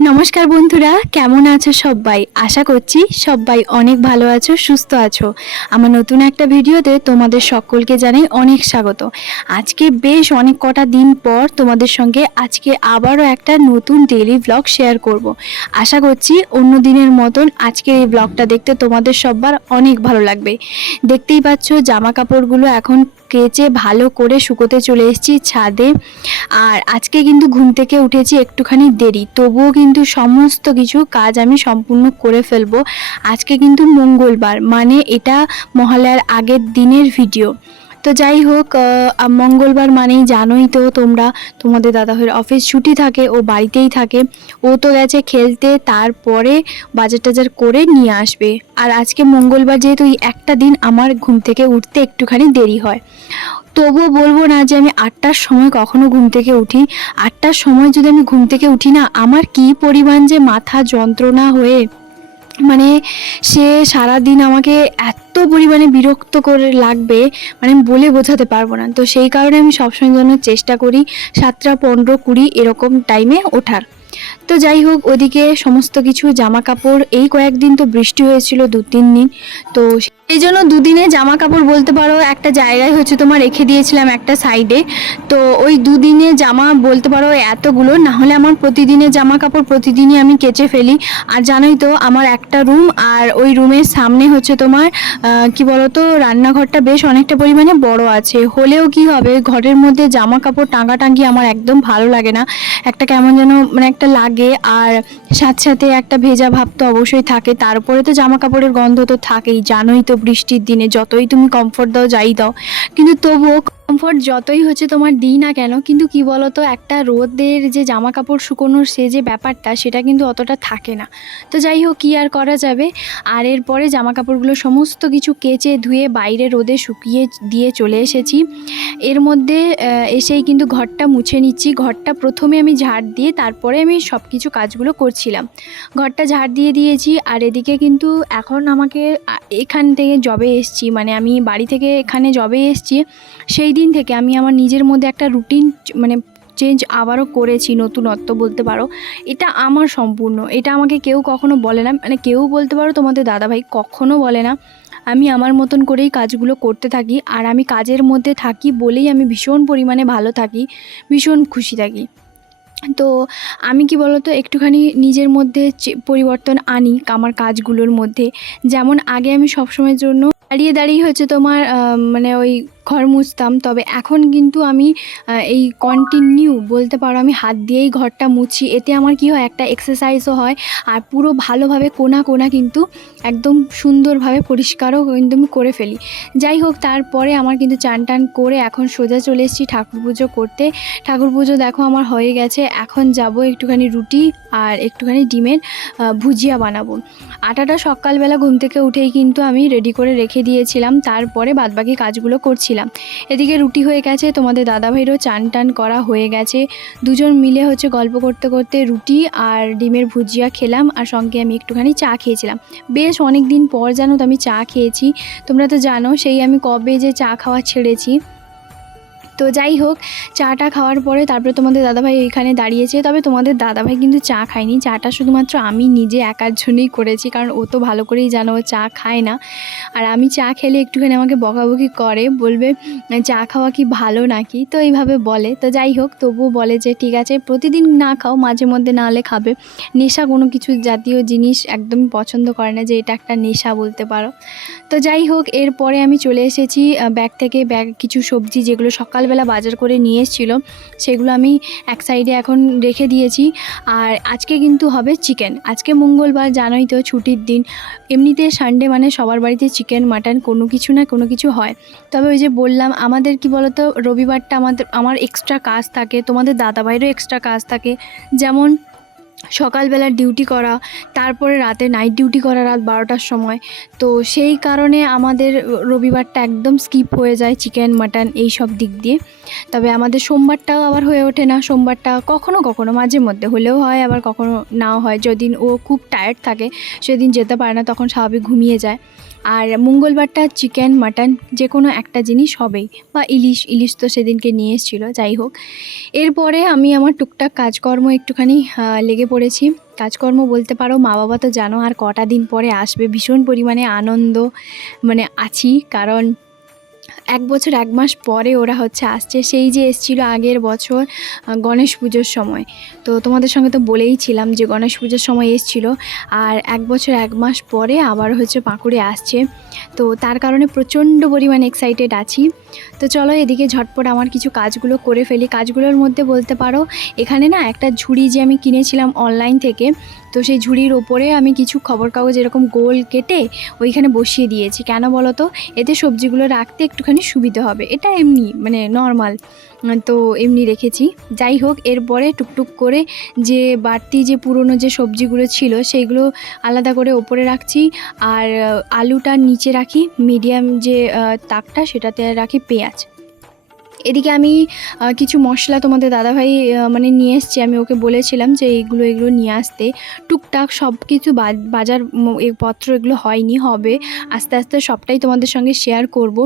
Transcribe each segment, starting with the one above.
নমস্কার বন্ধুরা, কেমন আছো সবাই? আশা করছি সবাই অনেক ভালো আছো, সুস্থ আছো। আমার নতুন একটা ভিডিওতে তোমাদের সকলকে জানাই অনেক স্বাগত। আজকে বেশ অনেক কটা দিন পর তোমাদের সঙ্গে আজকে আবারও একটা নতুন ডেলি ব্লগ শেয়ার করব। আশা করছি অন্য দিনের মতন আজকের এই ব্লগটা দেখতে তোমাদের সবার অনেক ভালো লাগবে। দেখতেই পাচ্ছ, জামা কাপড়গুলো এখন কেচে ভালো করে শুকোতে চলে এসেছি ছাদে। আর আজকে কিন্তু ঘুম থেকে উঠেছি একটুখানি দেরি। তবুও কিন্তু সমস্ত কিছু কাজ আমি সম্পূর্ণ করে ফেলব। আজকে কিন্তু মঙ্গলবার মানে এটা মহালয়ার আগের দিনের ভিডিও। তো যাই হোক মঙ্গলবার মানেই জানোই তো তোমরা, তোমাদের দাদা দাদাভাইয়ের অফিস ছুটি থাকে, ও বাড়িতেই থাকে। ও তো গেছে খেলতে, তারপরে বাজার টাজার করে নিয়ে আসবে। আর আজকে মঙ্গলবার যেহেতু একটা দিন আমার ঘুম থেকে উঠতে একটুখানি দেরি হয়। তবুও বলব না যে আমি আটটার সময় কখনো ঘুম থেকে উঠি। আটটার সময় যদি আমি ঘুম থেকে উঠি না, আমার কি পরিমাণ যে মাথা যন্ত্রণা হয়ে মানে সে সারা দিন আমাকে এত পরিমাণে বিরক্ত করে লাগবে মানে বলে বোঝাতে পারব না। তো সেই কারণে আমি সবসময় জন্য চেষ্টা করি সাতটা পনেরো কুড়ি এরকম টাইমে ওঠার। তো যাই হোক, ওদিকে সমস্ত কিছু জামা কাপড় এই কয়েকদিন তো বৃষ্টি হয়েছিল দু তিন দিন, তো এই জন্য দুদিনে জামা কাপড় বলতে পারো, একটা জায়গায় হচ্ছে তোমার রেখে দিয়েছিলাম একটা সাইডে তো ওই দুদিনে জামা বলতে পারো এতগুলো, না হলে আমার প্রতিদিনের জামা কাপড় প্রতিদিনই আমি কেচে ফেলি। আর জানোই তো, আমার একটা রুম আর ওই রুমের সামনে হচ্ছে তোমার কি বলতো, রান্নাঘরটা বেশ অনেকটা পরিমাণে বড় আছে। হলেও কি হবে, ঘরের মধ্যে জামা কাপড় টাঙ্গাটাঙ্গি আমার একদম ভালো লাগে না। একটা কেমন যেন মানে একটা লাগে, আর সাথে সাথে একটা ভেজা ভাব তো অবশ্যই থাকে। তারপরে তো জামা কাপড়ের গন্ধ তো থাকেই, জানোই তো বৃষ্টির দিনে যতই তুমি কমফোর্ট দাও যাই দাও কিন্তু তবুও কমফোর্ট যতই হচ্ছে তোমার দিই না কেন, কিন্তু কি বলতো, একটা রোদের যে জামা কাপড় শুকোনোর সে যে ব্যাপারটা, সেটা কিন্তু অতটা থাকে না। তো যাই হোক, কী আর করা যাবে? আর এরপরে জামা কাপড়গুলো সমস্ত কিছু কেচে ধুয়ে বাইরে রোদে শুকিয়ে দিয়ে চলে এসেছি। এর মধ্যে এসেই কিন্তু ঘরটা মুছে নিচ্ছি। ঘরটা প্রথমে আমি ঝাড় দিয়ে তারপরে আমি সব কিছু কাজগুলো করছিলাম। ঘরটা ঝাড় দিয়ে দিয়েছি, আর এদিকে কিন্তু এখন আমাকে এখান থেকে জবে এসছি। মানে আমি বাড়ি থেকে এখানে জবে এসছি। সেই দিন থেকে আমি আমার নিজের মধ্যে একটা রুটিন মানে চেঞ্জ আবারও করেছি, নতুনত্ব বলতে পারো। এটা আমার সম্পূর্ণ। এটা আমাকে কেউ কখনো বলে না। মানে কেউ বলতে পারো তোমাদের দাদাভাই কখনো বলে না। আমি আমার মতন করেই কাজগুলো করতে থাকি আর আমি কাজের মধ্যে থাকি বলেই আমি ভীষণ পরিমাণে ভালো থাকি, ভীষণ খুশি থাকি। তো আমি কি বলতো, একটুখানি নিজের মধ্যে পরিবর্তন আনি আমার কাজগুলোর মধ্যে। যেমন আগে আমি সবসময়ের জন্য দাঁড়িয়ে দাঁড়িয়ে হচ্ছে তোমার মানে ওই ঘর মুছতাম, তবে এখন কিন্তু আমি এই কন্টিনিউ বলতে পারো আমি হাত দিয়েই ঘরটা মুছি। এতে আমার কি হয়, একটা এক্সারসাইজও হয়, আর পুরো ভালোভাবে কোনা কোনা কিন্তু একদম সুন্দরভাবে পরিষ্কারও কিন্তু আমি করে ফেলি। যাই হোক, তারপরে আমার কিন্তু চান টান করে এখন সোজা চলে এসেছি ঠাকুর পুজো করতে। ঠাকুর পুজো দেখো আমার হয়ে গেছে, এখন যাব একটুখানি রুটি আর একটুখানি ডিমের ভুজিয়া বানাবো। আটাটা সকালবেলা ঘুম থেকে উঠেই কিন্তু আমি রেডি করে রেখে দিয়েছিলাম, তারপরে বাদবাকি কাজগুলো করছিলাম। এদিকে রুটি হয়ে গেছে, তোমাদের দাদা ভাইরও চান টান করা হয়ে গেছে। দুজন মিলে হচ্ছে গল্প করতে করতে রুটি আর ডিমের ভুজিয়া খেলাম আর সঙ্গে আমি একটুখানি চা খেয়েছিলাম। বেশ অনেক দিন পর জানো তো আমি চা খেয়েছি। তোমরা তো জানো, সেই আমি কবে যে চা খাওয়া ছেড়েছি। তো যাই হোক, চাটা খাওয়ার পরে তারপরে তোমাদের দাদাভাই এখানে দাঁড়িয়েছে। তবে তোমাদের দাদাভাই কিন্তু চা খায়নি। চাটা শুধুমাত্র আমি নিজে একার জন্যই করেছি, কারণ ও তো ভালো করেই জানো ও চা খায় না। আর আমি চা খেলে একটুখানি আমাকে বকাবকি করে, বলবে, চা খাওয়া কি ভালো নাকি? তো এইভাবে বলে। তো যাই হোক, তবুও বলে যে, ঠিক আছে, প্রতিদিন না খাও, মাঝে মধ্যে না হলে খাবে। নেশা কোনো কিছু জাতীয় জিনিস একদমই পছন্দ করে না যে, এটা একটা নেশা বলতে পারো। তো যাই হোক, এরপরে আমি চলে এসেছি ব্যাগ থেকে ব্যাগ, কিছু সবজি যেগুলো সকালবেলা বাজার করে নিয়ে এসেছিল, সেগুলো আমি এক সাইডে এখন রেখে দিয়েছি। আর আজকে কিন্তু হবে চিকেন। আজকে মঙ্গলবার, জানোই তো, ছুটির দিন। এমনিতে সানডে মানে সবার বাড়িতে চিকেন, মাটন কোনো কিছু না, কোনো কিছু হয়। তবে ওই যে বললাম, আমাদের কি বলতো, রবিবারটা আমাদের, আমার এক্সট্রা কাজ থাকে, তোমাদের দাদাভাইয়েরও এক্সট্রা কাজ থাকে। যেমন সকালবেলা ডিউটি করা, তারপরে রাতে নাইট ডিউটি করা রাত বারোটার সময়। তো সেই কারণে আমাদের রবিবারটা একদম স্কিপ হয়ে যায় চিকেন মাটন এই সব দিক দিয়ে। তবে আমাদের সোমবারটাও আবার হয়ে ওঠে না। সোমবারটা কখনো কখনো মাঝে মধ্যে হলেও হয়, আবার কখনো নাও হয়। যেদিন ও খুব টায়ার্ড থাকে, সেদিন যেতে পারে না, তখন স্বাভাবিক ঘুমিয়ে যায়। আর মঙ্গলবারটা চিকেন, মাটন যে কোনো একটা জিনিস হবেই। বা ইলিশ ইলিশ তো সেদিনকে নিয়ে এসেছিল, যাই হোক। এরপরে আমি আমার টুকটাক কাজকর্ম একটুখানি লেগে পড়েছি। কাজকর্ম বলতে পারো মা বাবা তো জানো আর কটা দিন পরে আসবে। ভীষণ পরিমাণে আনন্দ মানে আছি। কারণ এক বছর, এক মাস পরে ওরা হচ্ছে আসছে। সেই যে এসেছিল আগের বছর গণেশ পুজোর সময়। তো তোমাদের সঙ্গে তো বলেই ছিলাম যে গণেশ পুজোর সময় এসেছিল। আর এক বছর, এক মাস পরে আবার হচ্ছে পাঁকুড়ে আসছে। তো তার কারণে প্রচণ্ড পরিমাণে এক্সাইটেড আছি। তো চলো এদিকে ঝটপট আমার কিছু কাজগুলো করে ফেলি। কাজগুলোর মধ্যে বলতে পারো, এখানে না একটা ঝুড়ি যে আমি কিনেছিলাম অনলাইন থেকে তো সেই ঝুড়ির ওপরে আমি কিছু খবর কাগজ এরকম গোল কেটে ওইখানে বসিয়ে দিয়েছি। কেন বলো তো? এতে সবজিগুলো রাখতে একটুখানি সুবিধা হবে। এটা এমনি মানে নর্মাল তো এমনি রেখেছি। যাই হোক, এরপরে টুকটুক করে যে বাড়তি যে পুরনো যে সবজিগুলো ছিল সেইগুলো আলাদা করে ওপরে রাখছি। আর আলুটা নিচে রাখি মিডিয়াম যে তাকটা, সেটাতে রাখি পেঁয়াজ। এদিকে আমি কিছু মশলা তোমাদের দাদাভাই মানে নিয়ে এসছে, আমি ওকে বলেছিলাম যে এইগুলো, এগুলো নিয়ে আসতে। টুকটাক সব কিছু বাজার পত্র এগুলো হয়নি, হবে। আস্তে আস্তে সবটাই তোমাদের সঙ্গে শেয়ার করব।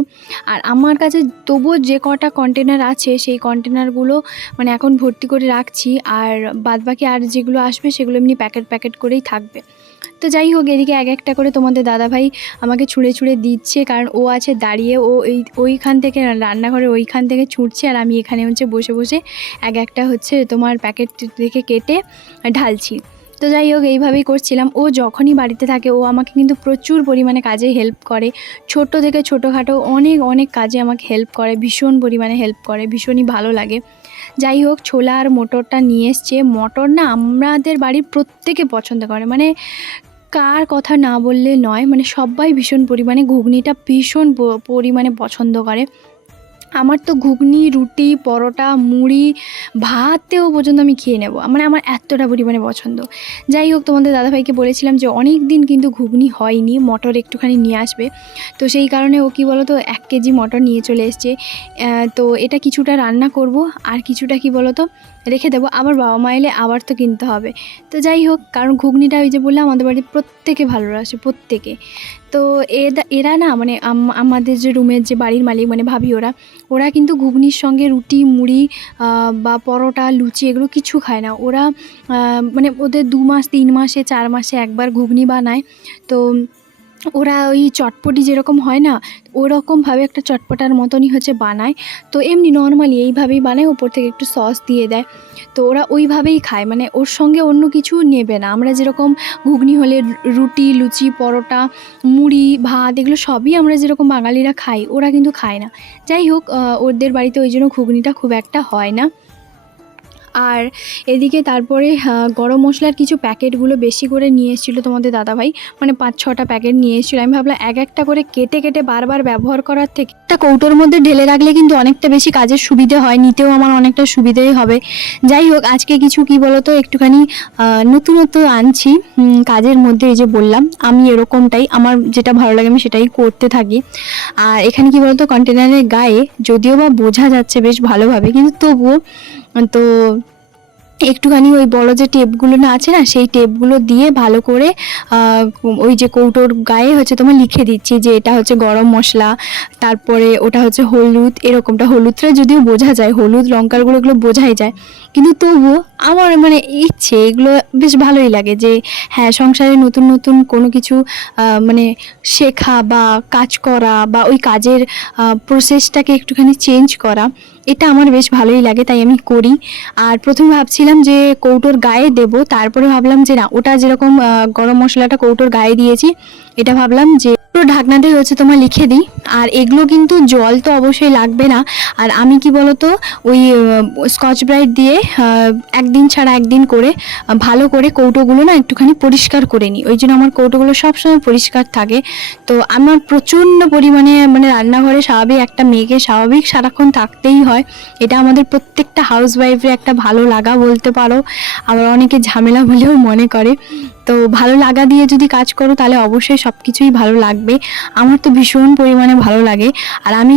আর আমার কাছে তবুও যে কটা কন্টেনার আছে, সেই কন্টেনারগুলো মানে এখন ভর্তি করে রাখছি। আর বাদবাকি আর যেগুলো আসবে, সেগুলো এমনি প্যাকেট প্যাকেট করেই থাকবে। তো যাই হোক, এদিকে এক একটা করে তোমাদের দাদাভাই আমাকে ছুঁড়ে ছুঁড়ে দিচ্ছে, কারণ ও আছে দাঁড়িয়ে, ও এই, ওইখান থেকে রান্নাঘরে ওইখান থেকে ছুটছে, আর আমি এখানে হচ্ছে বসে বসে এক একটা হচ্ছে তোমার প্যাকেট থেকে কেটে ঢালছি। তো যাই হোক, এইভাবেই করছিলাম। ও যখনই বাড়িতে থাকে, ও আমাকে কিন্তু প্রচুর পরিমাণে কাজে হেল্প করে। ছোট থেকে ছোটোখাটো অনেক অনেক কাজে আমাকে হেল্প করে, ভীষণ পরিমাণে হেল্প করে, ভীষণই ভালো লাগে। যাই হোক, ছোলা আর মোটরটা নিয়ে এসছে। মোটর না আমাদের বাড়ির প্রত্যেকে পছন্দ করে। মানে কার কথা না বললে নয়। মানে সবাই ভীষণ পরিমাণে ঘুগনিটা ভীষণ পরিমাণে পছন্দ করে। আমার তো ঘুগনি, রুটি, পরোটা, মুড়ি, ভাতেও পর্যন্ত আমি খেয়ে নেব। মানে আমার এতটা পরিমাণে পছন্দ। যাই হোক, তোমাদের দাদাভাইকে বলেছিলাম যে অনেক দিন কিন্তু ঘুগনি হয়নি, মটর একটুখানি নিয়ে আসবে। তো সেই কারণে ও কী বলো তো এক কেজি মটর নিয়ে চলে এসছে। তো এটা কিছুটা রান্না করব। আর কিছুটা কি বলো তো রেখে দেবো। আবার বাবা মা এলে আবার তো কিনতে হবে। তো যাই হোক, কারণ ঘুগনিটা ওই যে বললাম, আমাদের বাড়ির প্রত্যেকে ভালোবাসে, প্রত্যেকে। তো এরা না মানে আমাদের যে রুমের যে বাড়ির মালিক মানে ভাবি ওরা ওরা কিন্তু ঘুগনির সঙ্গে রুটি, মুড়ি বা পরোটা, লুচি এগুলো কিছু খায় না। ওরা মানে ওদের দু মাস, তিন মাসে, চার মাসে একবার ঘুগনি বানায়। তো ওরা ওই চটপটি যেরকম হয় না ওরকমভাবে একটা চটপটার মতনই হচ্ছে বানায়। তো এমনি নর্মালি এইভাবেই বানায়, ওপর থেকে একটু সস দিয়ে দেয়। তো ওরা ওইভাবেই খায় মানে ওর সঙ্গে অন্য কিছু নেবে না। আমরা যেরকম ঘুগনি হলে রুটি, লুচি, পরোটা, মুড়ি, ভাত, এগুলো সবই আমরা যেরকম বাঙালিরা খাই, ওরা কিন্তু খায় না। যাই হোক ওদের বাড়িতে ওই জন্য ঘুগনিটা খুব একটা হয় না। আর এদিকে তারপরে গরম মশলার কিছু প্যাকেটগুলো বেশি করে নিয়ে এসেছিল তোমাদের দাদাভাই। মানে পাঁচ, ছটা প্যাকেট নিয়ে এসেছিল। আমি ভাবলাম এক একটা করে কেটে কেটে বারবার ব্যবহার করার থেকে একটা কৌটোর মধ্যে ঢেলে রাখলে কিন্তু অনেকটা বেশি কাজের সুবিধে হয়, নিতেও আমার অনেকটা সুবিধেই হবে। যাই হোক, আজকে কিছু কি বলতো, একটুখানি নতুনত্ব আনছি। কাজের মধ্যে এই যে বললাম, আমি এরকমটাই, আমার যেটা ভালো লাগে আমি সেটাই করতে থাকি। আর এখানে কি বলতো কন্টেনারের গায়ে, যদিও বা বোঝা যাচ্ছে বেশ ভালোভাবে, কিন্তু তবুও তো একটুখানি ওই বড় যে টেপগুলো না আছে না, সেই টেপগুলো দিয়ে ভালো করে ওই যে কৌটোর গায়ে হচ্ছে তোমার লিখে দিচ্ছি যে এটা হচ্ছে গরম মশলা, তারপরে ওটা হচ্ছে হলুদ, এরকমটা হলুদটা যদিও বোঝা যায়, হলুদ, লঙ্কার গুঁড়ো এগুলো বোঝাই যায়, কিন্তু তবুও আমার মানে ইচ্ছে, এগুলো বেশ ভালোই লাগে যে হ্যাঁ সংসারে নতুন নতুন কোনো কিছু মানে শেখা বা কাজ করা বা ওই কাজের প্রসেসটাকে একটুখানি চেঞ্জ করা এটা আমার বেশ ভালোই লাগে, তাই আমি করি। আর প্রথমে ভাবছিলাম যে কৌটোর গায়ে দেব, তারপরে ভাবলাম যে না, ওটা যেরকম গরম মশলাটা কৌটোর গায়ে দিয়েছি এটা ভাবলাম যে পুরো ঢাকনাতে হচ্ছে তোমার লিখে দিই। আর এগুলো কিন্তু জল তো অবশ্যই লাগবে না। আর আমি কি বলতো, ওই স্কচ ব্রাইট দিয়ে একদিন ছাড়া একদিন করে ভালো করে কৌটোগুলো না একটুখানি পরিষ্কার করে নিই। ওই জন্য আমার কৌটোগুলো সবসময় পরিষ্কার থাকে। তো আমার প্রচণ্ড পরিমাণে মানে রান্নাঘরে স্বাভাবিক, একটা মেয়েকে স্বাভাবিক সারাক্ষণ থাকতেই হয়। এটা আমাদের প্রত্যেকটা হাউস ওয়াইফের একটা ভালো লাগা বলতে পারো। আবার অনেকে ঝামেলা বলেও মনে করে। তো ভালো লাগা দিয়ে যদি কাজ করো, তাহলে অবশ্যই সব কিছুই ভালো লাগবে। আমার তো ভীষণ পরিমাণে ভালো লাগে। আর আমি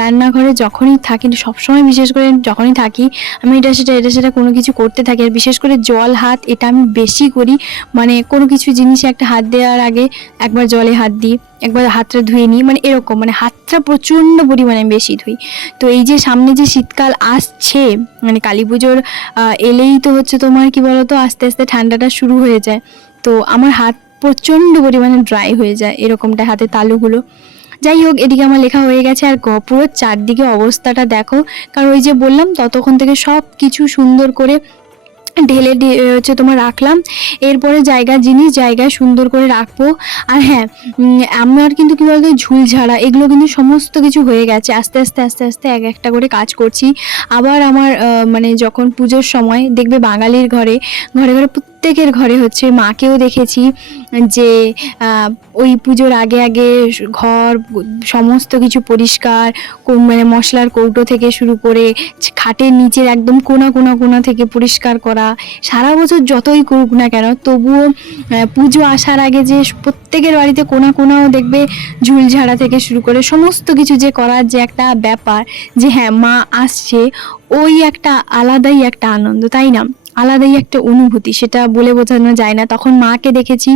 রান্নাঘরে যখনই থাকি সবসময় বিশেষ করে যখনই থাকি, আমি এটা সেটা এটা সেটা কোনো কিছু করতে থাকি। আর বিশেষ করে জল, হাত, এটা আমি বেশি করি। মানে কোনো কিছু জিনিসে একটা হাত দেওয়ার আগে একবার জলে হাত দিই, একবার হাতটা ধুয়ে নিই। মানে এরকম মানে হাতটা প্রচণ্ড পরিমাণে বেশি ধুই। তো এই যে সামনে যে শীতকাল আসছে মানে কালী পুজোর এলেই তো হচ্ছে তোমার, কি বলতো, আস্তে আস্তে ঠান্ডাটা শুরু হয়ে যায়। তো আমার হাত প্রচণ্ড পরিমাণে ড্রাই হয়ে যায় এরকমটা হাতে তালুগুলো। যাই হোক, এদিকে আমার লেখা হয়ে গেছে, আর গ- পুরো চারদিকে অবস্থাটা দেখো। কারণ ওই যে বললাম, ততক্ষণ থেকে সব কিছু সুন্দর করে ঢেলে হচ্ছে তোমার রাখলাম। এরপরে জায়গা, জিনিস জায়গায় সুন্দর করে রাখব। আর হ্যাঁ আমার কিন্তু কী বলতো ঝুল ঝাড়া এগুলো কিন্তু সমস্ত কিছু হয়ে গেছে। আস্তে আস্তে আস্তে আস্তে এক একটা করে কাজ করছি। আবার আমার মানে যখন পুজোর সময়, দেখবে বাঙালির ঘরে ঘরে ঘরে প্রত্যেকের ঘরে হচ্ছে, মাকেও দেখেছি যে ওই পুজোর আগে আগে ঘর সমস্ত কিছু পরিষ্কার মানে মশলার কৌটো থেকে শুরু করে খাটের নিচের একদম কোনা কোনা কোনা থেকে পরিষ্কার করা। সারা বছর যতই করুক না কেন, তবুও পুজো আসার আগে যে প্রত্যেকের বাড়িতে কোনা কোনাও দেখবে, ঝুলঝাড়া থেকে শুরু করে সমস্ত কিছু যে করার যে একটা ব্যাপার যে হ্যাঁ মা আসছে ওই একটা আলাদাই একটা আনন্দ, তাই না? আলাদাই একটা অনুভূতি, সেটা বলে বোঝানো যায় না। তখন মাকে দেখেছি,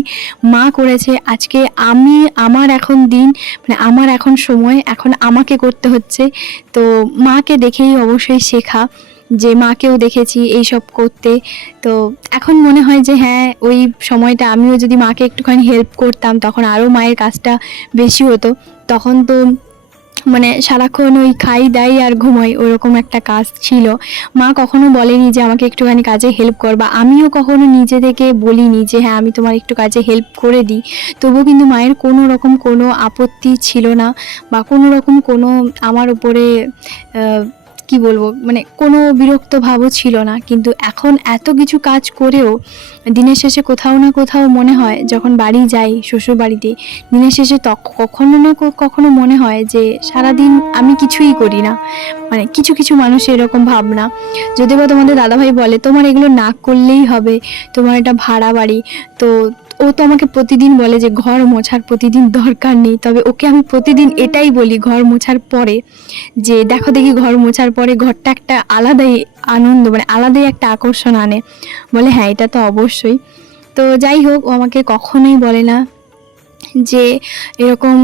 মা করেছে, আজকে আমি, আমার এখন দিন মানে আমার এখন সময়, এখন আমাকে করতে হচ্ছে। তো মাকে দেখেই অবশ্যই শেখা যে মাকেও দেখেছি এই সব করতে। তো এখন মনে হয় যে হ্যাঁ ওই সময়টা আমিও যদি মাকে একটুখানি হেল্প করতাম, তখন আরও মায়ের কাজটা বেশি হতো। তখন তো মানে সারাক্ষণ ওই খাই, দাই আর ঘুমাই ওরকম একটা কাজ ছিল। মা কখনো বলেনি যে আমাকে একটুখানি কাজে হেল্প কর বা আমিও কখনো নিজে থেকে বলিনি যে হ্যাঁ আমি তোমার একটু কাজে হেল্প করে দিই। তবুও কিন্তু মায়ের কোনো রকম কোনো আপত্তি ছিল না বা কোনো রকম কোনো আমার উপরে কি বলব? মানে কোনো বিরক্ত ভাবও ছিল না, কিন্তু এখন এত কিছু কাজ করেও দিনের শেষে কোথাও না কোথাও মনে হয়, যখন বাড়ি যাই শ্বশুর বাড়িতে, দিনের শেষে কখনো না কখনো মনে হয় যে সারাদিন আমি কিছুই করি না। মানে কিছু কিছু মানুষ এরকম ভাবনা। যদি বা তোমাদের দাদাভাই বলে, তোমার এগুলো না করলেই হবে। তোমার এটা ভাড়া বাড়ি। তো ও তো আমাকে প্রতিদিন বলে যে ঘর মোছার প্রতিদিন দরকার নেই। তবে ওকে আমি প্রতিদিন এটাই বলি ঘর মোছার পরে যে দেখো দেখি ঘর মোছার পরে ঘরটা একটা আলাদাই আনন্দ মানে আলাদাই একটা আকর্ষণ আনে। বলে হ্যাঁ এটা তো অবশ্যই। তো যাই হোক, ও আমাকে কখনোই বলে না যে এরকম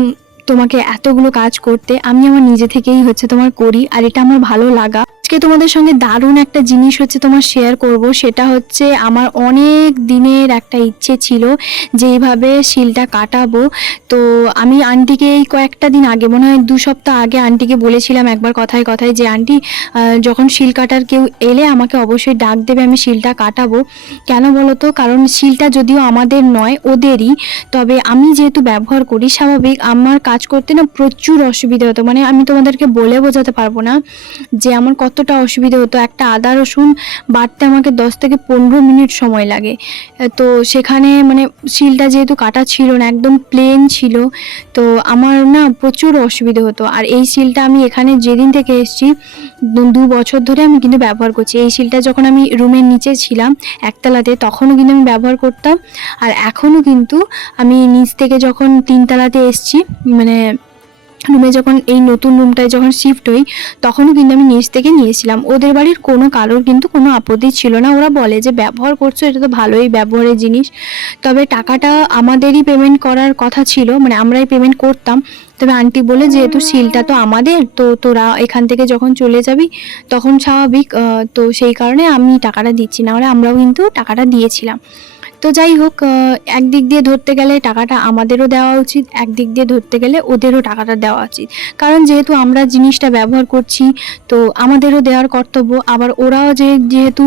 তোমাকে এতগুলো কাজ করতে, আমি আমার নিজে থেকেই হচ্ছে তোমার করি, আর এটা আমার ভালো লাগা। আজকে তোমাদের সঙ্গে দারুণ একটা জিনিস হচ্ছে তোমার শেয়ার করব, সেটা হচ্ছে আমার অনেক দিনের একটা ইচ্ছে ছিল যে এইভাবে শিলটা কাটাবো। তো আমি আন্টিকে এই কয়েকটা দিন আগে, মনে হয় দু সপ্তাহ আগে আন্টিকে বলেছিলাম একবার কথায় কথায় যে, আন্টি যখন শিল কাটার কেউ এলে আমাকে অবশ্যই ডাক দেবে, আমি শিলটা কাটাবো। কেন বলো তো কারণ শিলটা যদিও আমাদের নয়, ওদেরই, তবে আমি যেহেতু ব্যবহার করি, স্বাভাবিক আমার কাজ করতে না প্রচুর অসুবিধা হতো। মানে আমি তোমাদেরকে বলে বোঝাতে পারব না যে, আমার কতটা অসুবিধা হতো? একটা আদা, রসুন বাটতে আমাকে দশ থেকে পনেরো মিনিট সময় লাগে। তো সেখানে মানে শিলটা যেহেতু কাটা ছিল না, একদম প্লেন ছিল, তো আমার না প্রচুর অসুবিধে হতো। আর এই শিলটা আমি এখানে যেদিন থেকে এসেছি দু- বছর ধরে আমি কিন্তু ব্যবহার করছি। এই শিলটা যখন আমি রুমের নিচে ছিলাম একতলাতে, তখনও কিন্তু আমি ব্যবহার করতাম। আর এখনও কিন্তু আমি নিচ থেকে যখন তিনতলাতে এসেছি মানে রুমে যখন এই নতুন রুমটায় যখন শিফট হই, তখনও কিন্তু আমি নিচ থেকে নিয়েছিলাম। ওদের বাড়ির কোনো কারোর কিন্তু কোনো আপত্তি ছিল না। ওরা বলে যে, ব্যবহার করছ, এটা তো ভালোই ব্যবহারের জিনিস। তবে টাকাটা আমাদেরই পেমেন্ট করার কথা ছিল মানে আমরাই পেমেন্ট করতাম। তবে আন্টি বলে, যেহেতু সিলটা তো আমাদের, তো তোরা এখান থেকে যখন চলে যাবি, তখন স্বাভাবিক তো সেই কারণে আমি টাকাটা দিচ্ছি। না আমরাও কিন্তু টাকাটা দিয়েছিলাম। তো যাই হোক একদিক দিয়ে ধরতে গেলে টাকাটা আমাদেরও দেওয়া উচিত, একদিক দিয়ে ধরতে গেলে ওদেরও টাকাটা দেওয়া উচিত। কারণ যেহেতু আমরা জিনিসটা ব্যবহার করছি, তো আমাদেরও দেওয়ার কর্তব্য, আবার ওরাও যে, যেহেতু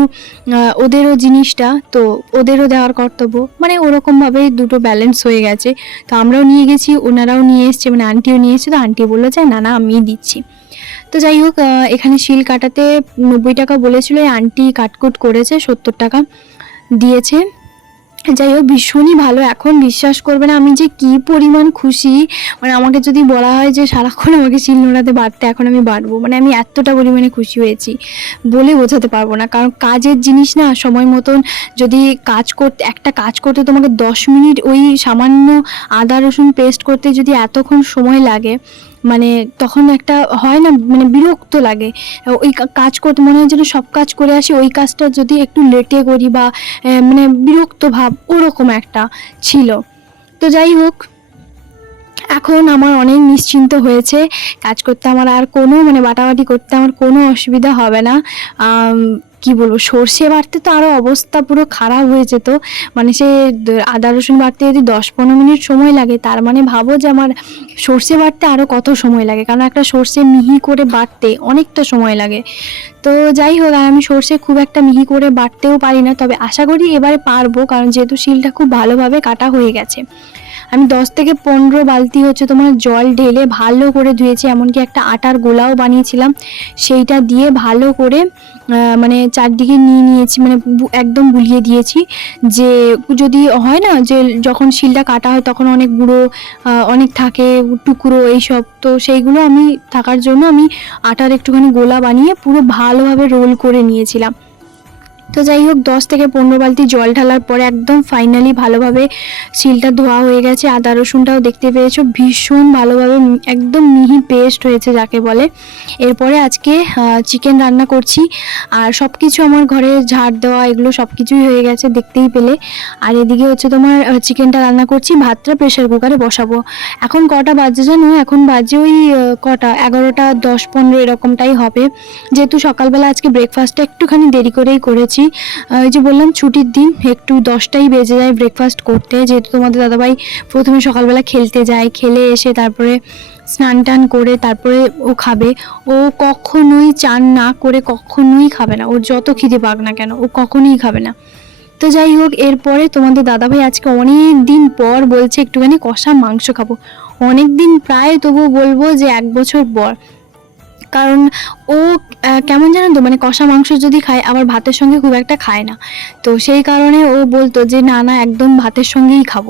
ওদেরও জিনিসটা, তো ওদেরও দেওয়ার কর্তব্য। মানে ওরকমভাবেই দুটো ব্যালেন্স হয়ে গেছে। তো আমরাও নিয়ে গেছি, ওনারাও নিয়ে এসছে মানে আন্টিও নিয়ে এসছে, তো আন্টি বলল যে, না না, আমিই দিচ্ছি। তো যাই হোক এখানে শিল কাটাতে নব্বই টাকা বলেছিল আন্টি কাটকুট করেছে, সত্তর টাকা দিয়েছে। যাই হোক, ভীষণই ভালো। এখন বিশ্বাস করবে না আমি যে কি পরিমাণ খুশি। মানে আমাকে যদি বলা হয় যে, সারাক্ষণ আমাকে শিলনোড়াতে বাড়তে, এখন আমি বাড়বো। মানে আমি এতটা পরিমাণে খুশি হয়েছি বলে বোঝাতে পারব না। কারণ কাজের জিনিস না, সময় মতন যদি কাজ করতে, একটা কাজ করতে তোমাকে দশ মিনিট ওই সামান্য আদা রসুন পেস্ট করতে যদি এতক্ষণ সময় লাগে মানে তখন একটা হয় না মানে বিরক্ত লাগে। ওই কাজ করতে মনে হয় যেন সব কাজ করে আসি, ওই কাজটা যদি একটু লেটে করি বা মানে বিরক্ত ভাব, ওরকম একটা ছিল। তো যাই হোক, এখন আমার অনেক নিশ্চিন্ত হয়েছে, কাজ করতে আমার আর কোনো মানে বাটাবাটি করতে আমার কোনো অসুবিধা হবে না। কি বলব, সর্ষে বাটতে তো আরও অবস্থা পুরো খারাপ হয়ে যেত। মানে সে আদা, রসুন বাড়তে যদি দশ পনেরো মিনিট সময় লাগে, তার মানে ভাবো যে আমার সর্ষে বাটতে আরও কত সময় লাগে। কারণ একটা সর্ষে মিহি করে বাটতে অনেকটা সময় লাগে। তো যাই হোক, আর আমি সর্ষে খুব একটা মিহি করে বাটতেও পারি না। তবে আশা করি এবারে পারব, কারণ যেহেতু শিলটা খুব ভালোভাবে কাটা হয়ে গেছে। আমি দশ থেকে পনেরো বালতি হচ্ছে তোমার জল ঢেলে ভালো করে ধুয়েছি, এমনকি একটা আটার গোলাও বানিয়েছিলাম। সেইটা দিয়ে ভালো করে মানে চারদিকে নিয়ে নিয়েছি মানে একদম বুলিয়ে দিয়েছি যে, যদি হয় না যে, যখন শিলটা কাটা হয় তখন অনেক গুঁড়ো অনেক থাকে, টুকরো এইসব। তো সেইগুলো আমি, থাকার জন্য আমি আটার একটুখানি গোলা বানিয়ে পুরো ভালোভাবে রোল করে নিয়েছিলাম। তো যাই হোক, দশ থেকে পনেরো বালতি জল ঢালার পরে একদম ফাইনালি ভালোভাবে শিলটা ধোয়া হয়ে গেছে। আদা রসুনটাও দেখতে পেয়েছ, ভীষণ ভালোভাবে একদম মিহি পেস্ট হয়েছে যাকে বলে। এরপরে আজকে চিকেন রান্না করছি। আর সব কিছু আমার ঘরে ঝাড় দেওয়া, এগুলো সব কিছুই হয়ে গেছে দেখতেই পেলে। আর এদিকে হচ্ছে তোমার চিকেনটা রান্না করছি, ভাতটা প্রেশার কুকারে বসাবো। এখন কটা বাজে জানো? এখন বাজে ওই কটা? এগারোটা, দশ, পনেরো এরকমটাই হবে। যেহেতু সকালবেলা আজকে ব্রেকফাস্টটা একটুখানি দেরি করেই করেছি। আহ, ওই যে বললাম ছুটির দিন একটু দশটাই বেজে যায় ব্রেকফাস্ট করতে। যেহেতু তোমাদের দাদাভাই প্রথমে সকালবেলা খেলতে যায় খেলে এসে তারপরে স্নান টান করে তারপরে ও খাবে। ও কখনোই চান না করে কখনোই খাবে না। ওর যত খিদে পাক না কেন ও কখনোই খাবে না। তো যাই হোক এরপরে তোমাদের দাদাভাই আজকে অনেক দিন পর বলছে একটুখানি কষা মাংস খাব। অনেক দিন প্রায় তবু বলব যে এক বছর পর। কারণ ও কেমন জানো তো মানে কষা মাংস যদি খায়, আবার ভাতের সঙ্গে খুব একটা খায় না। তো সেই কারণে ও বলতো যে, না না, একদম ভাতের সঙ্গেই খাব।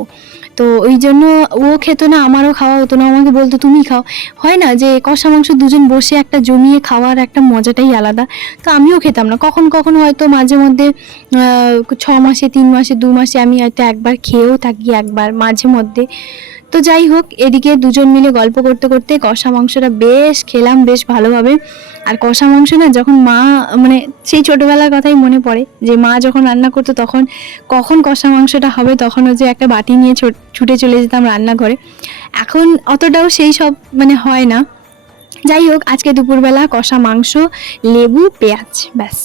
তো ওই জন্য ও খেতো না, আমারও খাওয়া হতো না। আমাকে বলতো তুমি খাও। হয় না যে, কষা মাংস দুজন বসে একটা জমিয়ে খাওয়ার একটা মজাটাই আলাদা। তো আমিও খেতাম না। কখন কখন হয়তো মাঝে মধ্যে ছ মাসে, তিন মাসে, দু মাসে আমি হয়তো একবার খেয়েও থাকি, একবার মাঝে মধ্যে। তো যাই হোক, এদিকে দুজন মিলে গল্প করতে করতে কষা মাংসটা বেশ খেলাম, বেশ ভালোভাবে। আর কষা মাংস না যখন মা মানে সেই ছোটোবেলার কথাই মনে পড়ে যে মা যখন রান্না করতো তখন কখন কষা মাংসটা হবে তখন যে একটা বাটি নিয়ে ছুটে চলে যেতাম রান্নাঘরে। এখন অতটাও সেই সব মানে হয় না। যাই হোক, আজকে দুপুরবেলা কষা মাংস, লেবু, পেঁয়াজ, ব্যাস।